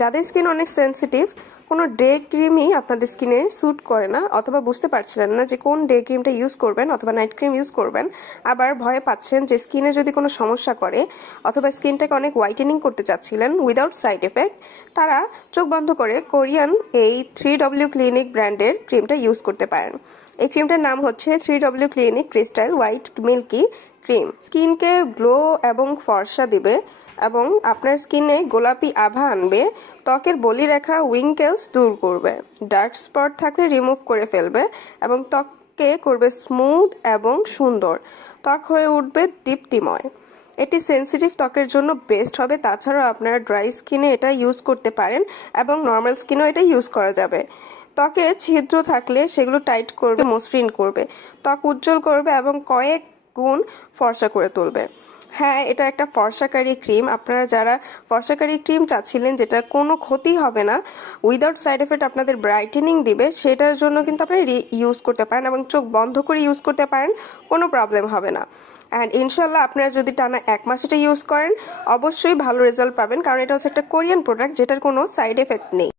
যাদের স্কিন অনেক সেনসিটিভ কোনো ডে ক্রিমই আপনাদের স্কিনে স্যুট করে না, অথবা বুঝতে পারছিলেন না যে কোন ডে ক্রিমটা ইউজ করবেন অথবা নাইট ক্রিম ইউজ করবেন। আবার ভয়ে পাচ্ছেন যে স্কিনে যদি কোনো সমস্যা করে, অথবা স্কিনটাকে অনেক হোয়াইটেনিং করতে চাচ্ছিলেন উইদাউট সাইড এফেক্ট তারা চোখ বন্ধ করে কোরিয়ান এই থ্রি ডব্লিউ ক্লিনিক ব্র্যান্ডের ক্রিমটা ইউজ করতে পারেন। এই ক্রিমটার নাম হচ্ছে three W clinic crystal white milky cream. স্কিনকে গ্লো এবং ফর্সা দিবে এবং আপনার স্কিনে গোলাপি আভা আনবে, ত্বকের বলি রেখা উইঙ্কেলস দূর করবে, ডার্ক স্পট থাকলে রিমুভ করে ফেলবে এবং ত্বককে করবে স্মুথ এবং সুন্দর। ত্বক হয়ে উঠবে দীপ্তিময়। এটি সেনসিটিভ ত্বকের জন্য বেস্ট হবে, তাছাড়াও আপনারা ড্রাই স্কিনে এটা ইউজ করতে পারেন এবং নর্মাল স্কিনেও এটা ইউজ করা যাবে। ত্বকে ছিদ্র থাকলে সেগুলো টাইট করবে, মসৃণ করবে। ত্বক উজ্জ্বল করবে এবং কয়েক গুণ ফর্সা করে তুলবে। হ্যাঁ এটা একটা ফর্সাকারী ক্রিম। আপনারা যারা ফর্সাকারী ক্রিম চাচ্ছিলেন যেটা কোনো ক্ষতি হবে না উইদাউট সাইড এফেক্ট আপনাদের ব্রাইটেনিং দিবে, সেটার জন্য কিন্তু আপনারা ইউজ করতে পারেন এবং চোখ বন্ধ করে ইউজ করতে পারেন, কোনো প্রবলেম হবে না। অ্যান্ড ইনশাল্লাহ আপনারা যদি টানা এক মাস এটা ইউজ করেন, অবশ্যই ভালো রেজাল্ট পাবেন, কারণ এটা হচ্ছে একটা কোরিয়ান প্রোডাক্ট যেটার কোনো সাইড এফেক্ট নেই।